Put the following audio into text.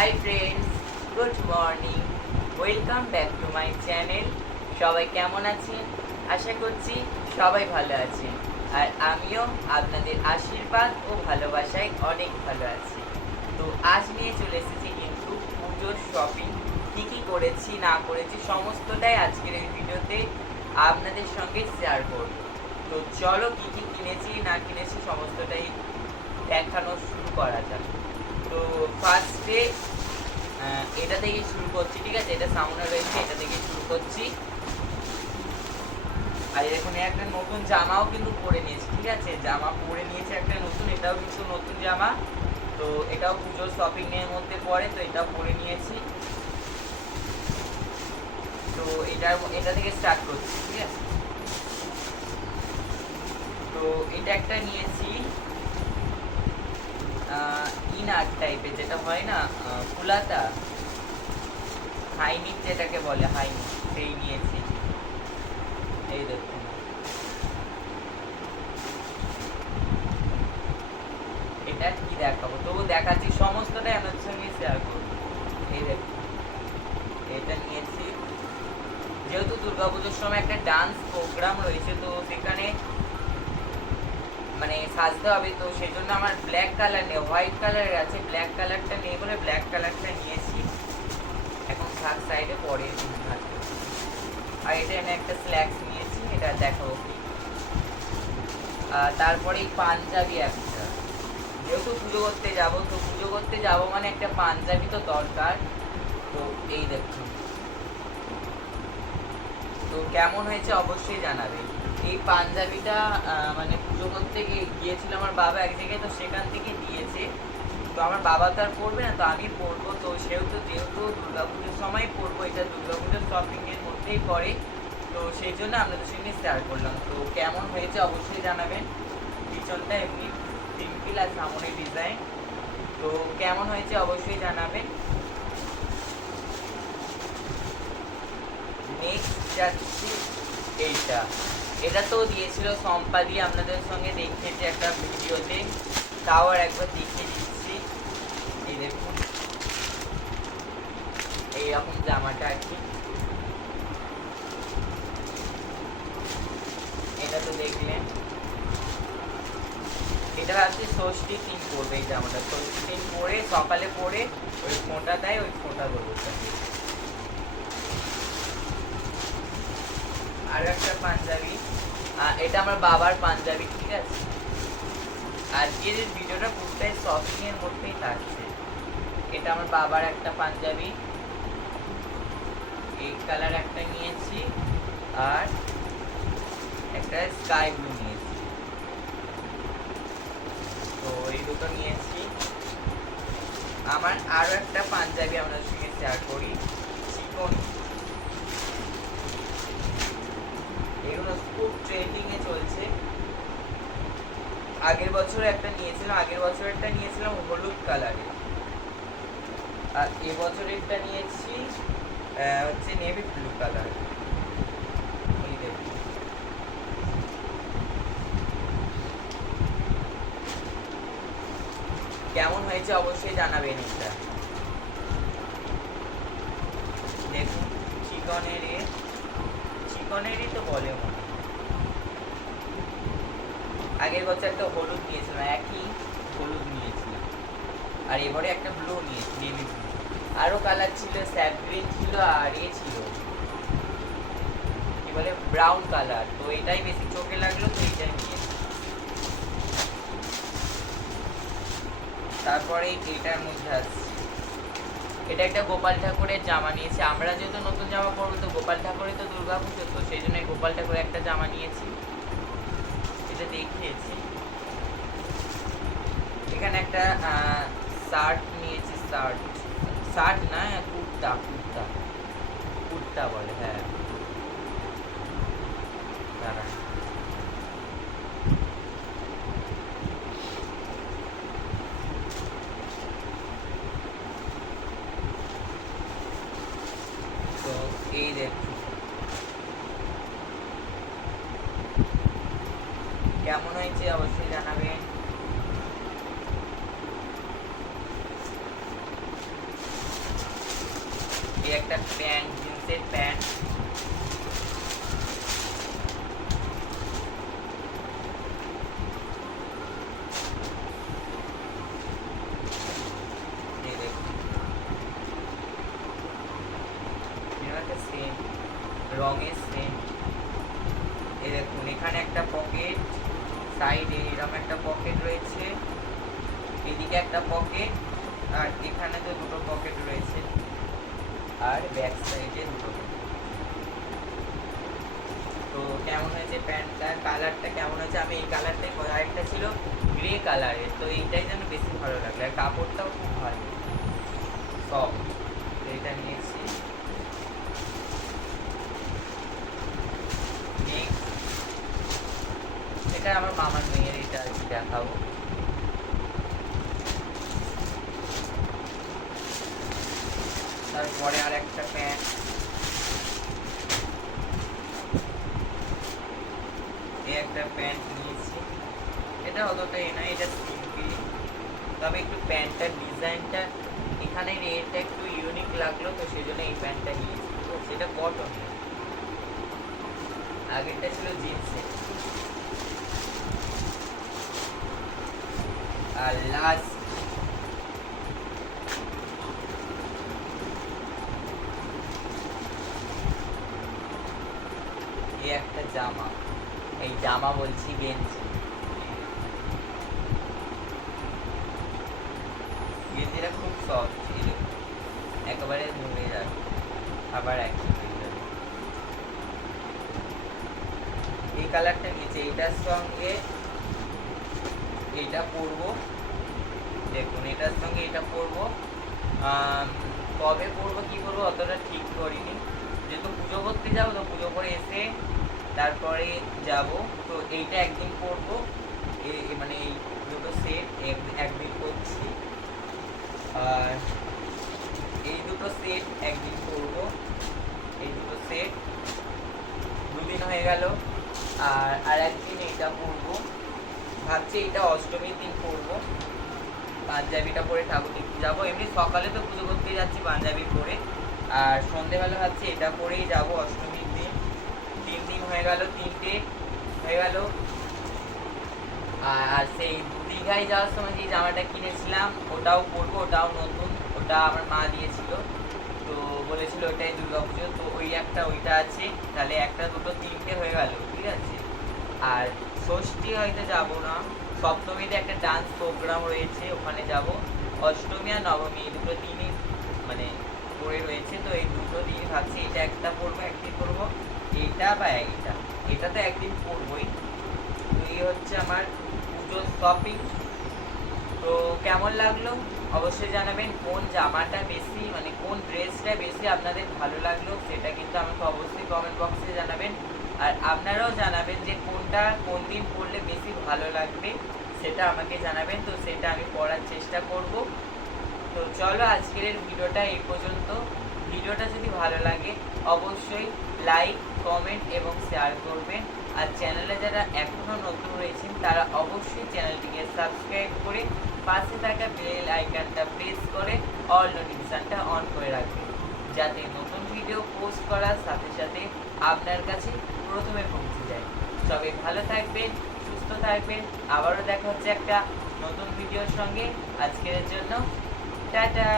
Hi friends good morning welcome back to my channel সবাই কেমন আছেন? আশা করছি সবাই ভালো আছেন। আর আমিও আপনাদের আশীর্বাদ ও ভালোবাসায় অনেক ভালো আছি। তো আজ নিয়ে চলে এসেছি কিন্তু পুজোর শপিং কী কী করেছি, না করেছি, সমস্তটাই আজকের এই ভিডিওতে আপনাদের সঙ্গে শেয়ার করব। তো চলো কী কী কিনেছি, না কিনেছি, সমস্তটাই দেখানো শুরু করা যাক। তো ফার্স্টে এটা থেকে শুরু করছি, ঠিক আছে? এটা সামনে রয়েছে এটা থেকে শুরু করছি। আর এখানে একটা নতুন জামাও কিন্তু পরে নিয়েছি, ঠিক আছে? জামা পরে নিয়েছি একটা নতুন, এটাও কিন্তু নতুন জামা। তো এটাও পুজোর শপিং এর মধ্যে পড়ে তো এটাও পরে নিয়েছি। তো এটা এটা থেকে স্টার্ট করছি, ঠিক আছে? তো এটা একটা নিয়েছি টাইপের যেটা হয় না ফুলাতা, হাইনিক যেটাকে বলে, হাইনিক, সেই নিয়েছি। এই দেখুন। এটা কি দেখাবো? তবু দেখাচ্ছি সমস্তটাই আপনাদের সঙ্গে শেয়ার করব। এই দেখুন। এটা নিয়েছি। যেহেতু দুর্গাপুজোর সময় একটা ডান্স প্রোগ্রাম রয়েছে, তো সেখানে মানে সাজতে হবে, তো সেই জন্য আমার ব্ল্যাক কালার নেই হোয়াইট কালারের আছে ব্ল্যাক কালারটা নেই বলে ব্ল্যাক কালারটা নিয়েছি। এখন থাক সাইডে পরে আর এটা আমি একটা স্ল্যাক্স নিয়েছি, এটা দেখো তারপরে পাঞ্জাবি একটা। যেহেতু পুজো করতে যাব, তো পুজো করতে যাব মানে একটা পাঞ্জাবি তো দরকার। তো এই দেখুন। তো কেমন হয়েছে অবশ্যই জানাবে এই পাঞ্জাবিটা মানে পুজো করতে গিয়ে, গিয়েছিল আমার বাবা এক জায়গায়, তো সেখান থেকে দিয়েছে। তো আমার বাবা তো আর পরবে না, তো আমি পরবো তো সেহেতু, যেহেতু দুর্গাপুজোর সময় পরবো এটা দুর্গাপুজোর শপিং এর মধ্যেই পড়ে। তো সেই জন্য আপনাদের সঙ্গে শেয়ার করলাম। তো কেমন হয়েছে অবশ্যই জানাবেন। পিছনটা এমনি সিম্পল আর সামনে ডিজাইন তো কেমন হয়েছে অবশ্যই জানাবেন। নেক্সট যাচ্ছি এইটা। এটা তো দিয়েছিল সম্পাদি আপনাদের সঙ্গে দেখেছি একটা ভিডিওতে, তাও আর একবার দেখিয়ে দিচ্ছি এই দেখুন। এইরকম জামাটা আর কি। এটা তো দেখলেন। এটা ভাবছি ষষ্ঠী দিন পরবে এই জামাটা। ষষ্ঠী দিন পরে সকালে পরে ওই ফোঁটা দেয়, ওই ফোঁটা দেবো আর একটা পাঞ্জাবি। এটা আমার বাবার পাঞ্জাবি, ঠিক আছে? আজকের ভিডিওটা পুরোটাই শপিং এর মধ্যেই থাকছে। এটা আমার বাবার একটা পাঞ্জাবি। এই কালার একটা নিয়েছি, আর একটা স্কাই ব্লু নিয়েছি। তো এই দুটো নিয়েছি। আমার আরও একটা পাঞ্জাবি আপনাদের সঙ্গে শেয়ার করি, চিকন। খুব ট্রেন্ডিং এ চলছে। আগের বছর একটা নিয়েছিলাম, আগের বছর একটা নিয়েছিলাম হলুদ কালারে আর এবছরেরটা নিয়েছি হচ্ছে নেভি ব্লু কালার কেমন হয়েছে অবশ্যই জানাবেন এটা। দেখুন, চিকনের চিকনেরই তো বলে মনে। আগের বছর একটা হলুদ নিয়েছিলাম, একই হলুদ নিয়েছিলাম। আর এবারে একটা ব্লু নিয়েছি নেভি ব্লু আরও কালার ছিল স্যাপ ছিল আর এ ছিল। কি বলে? ব্রাউন কালার তো এটাই বেশি চোখে লাগল, তো এইটাই নিয়েছি তারপরে এটার মধ্যে আসছি এটা একটা গোপাল ঠাকুরের জামা নিয়েছি। আমরা যেহেতু নতুন জামা পরবো, তো গোপাল ঠাকুরের তো দুর্গা পুজো তো সেই জন্য গোপাল ঠাকুরের একটা জামা নিয়েছি। এটা দেখিয়েছি। এখানে একটা শার্ট নিয়েছি শার্ট শার্ট না, কুর্তা কুর্তা। কুর্তা বলে হ্যাঁ। দাঁড়ান। তো এই দেখুন কেমন হয়েছে, অবশ্যই জানাবেন। একটা প্যান্ট, জিন্সের প্যান্ট। রঙের সেম এই দেখুন, এখানে একটা পকেট। সাইডে এরকম একটা পকেট রয়েছে। এদিকে একটা পকেট আর এখানে তো দুটো পকেট রয়েছে। আর ব্যাক সাইডে দুটো তো কেমন হয়েছে প্যান্টটা? কালারটা কেমন হয়েছে? আমি এই কালারটাই আরেকটা ছিল গ্রে কালারের তো এইটাই যেন বেশি ভালো লাগল। আর কাপড়টাও খুব ভালো। সফট এটা নিয়েছি এটা আমার মামার মেয়ের, এটা আর কি দেখাবো তারপরে আর একটা প্যান্ট একটা প্যান্ট নিয়েছি। এটা অতটাই না এটা সিম্পলি তবে একটু প্যান্টটার ডিজাইনটা, এখানে এটা একটু ইউনিক লাগল, তো সেই জন্য এই প্যান্টটা নিয়েছি। এটা কটন আগেরটা ছিল জিন্সের লাস্ট এই একটা জামা। এই জামা বলছি গেঞ্জি। গেঞ্জিটা খুব সফট ছিল। একেবারে মুড়ে যাবে। আবার একই এই কালারটা নিচে এইটার সঙ্গে এইটা পরবো। দেখুন, এটার সঙ্গে এটা পরবো। কবে পরবো, কি করব, অতটা ঠিক করিনি। যেহেতু পুজো করতে যাব, তো পুজো করে এসে তারপরে যাব। তো এইটা একদিন পরবো। মানে এই দুটো সেট একদিন করছি। আর এই দুটো সেট একদিন পরবো। এই দুটো সেট দুদিন হয়ে গেল। আর আর একদিন এটা পরবো। ভাবছি এটা অষ্টমীর দিন পরবো পাঞ্জাবিটা পরে ঠাকুর দেখতে যাব। এমনি সকালে তো পুজো করতে যাচ্ছি পাঞ্জাবি পরে। আর সন্ধেবেলা ভাবছি এটা পরেই যাব অষ্টমীর দিন। তিন দিন হয়ে গেল, তিনটে হয়ে গেল। আর সেই দীঘায় যাওয়ার সময় যে জামাটা কিনেছিলাম, ওটাও পরবো, ওটাও নতুন, ওটা আমার মা দিয়েছিল। তো বলেছিল ওটাই দুর্গা পুজো তো ওই একটা, ওইটা আছে। তাহলে একটা, দুটো, তিনটে হয়ে গেল, ঠিক আছে? আর ষষ্ঠী হয়তো যাব না। সপ্তমীতে একটা ডান্স প্রোগ্রাম রয়েছে, ওখানে যাব। অষ্টমী আর নবমী, এই দুটো দিনই মানে পড়ে রয়েছে, তো এই দুটো দিন ভাবছি, এটা একটা পড়ব একদিন পড়ব এটা বা এইটা, এটা তো একদিন পড়বোই। তো এই হচ্ছে আমার পুজোর শপিং তো কেমন লাগল? অবশ্যই জানাবেন কোন জামাটা বেশি মানে কোন ড্রেসটা বেশি আপনাদের ভালো লাগল, সেটা কিন্তু আমাকে অবশ্যই কমেন্ট বক্সে জানাবেন। আর আপনারাও জানাবেন যে কোনটা কোন দিন পড়লে বেশি ভালো লাগবে, সেটা আমাকে জানাবেন। তো সেটা আমি পড়ার চেষ্টা করব। তো চলো আজকের ভিডিওটা এই পর্যন্ত। ভিডিওটা যদি ভালো লাগে, অবশ্যই লাইক, কমেন্ট এবং শেয়ার করবেন। আর চ্যানেলে যারা এখনও নতুন রয়েছেন, তারা অবশ্যই চ্যানেলটিকে সাবস্ক্রাইব করে পাশে থাকা বেল আইকনটা প্রেস করে অল নোটিফিকেশানটা অন করে রাখবেন। যাতে নতুন ভিডিও পোস্ট করার সাথে সাথে আপনার কাছে প্রথমে পৌঁছে যায়। সবাই ভালো থাকবেন, সুস্থ থাকবেন। আবারও দেখা হচ্ছে একটা নতুন ভিডিওর সঙ্গে। আজকের জন্য, টাটা!